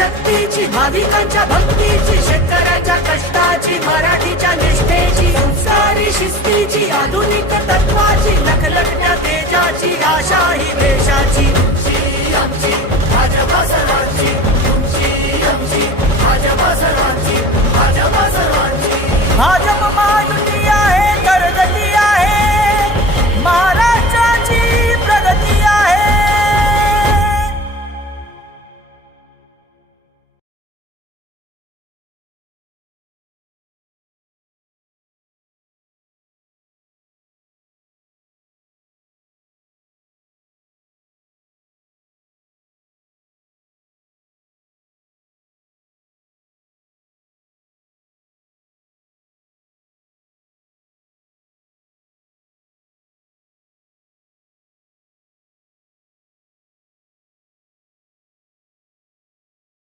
शक्तीची, भाविकांच्या भक्तीची, शेतकऱ्याच्या कष्टाची, मराठीच्या निष्ठेची, संस्कारी शिस्तीची, आधुनिक तत्वाची, लखलखत्या तेजाची, आशा ही देशाची, आमची भाजपा सर्वांची.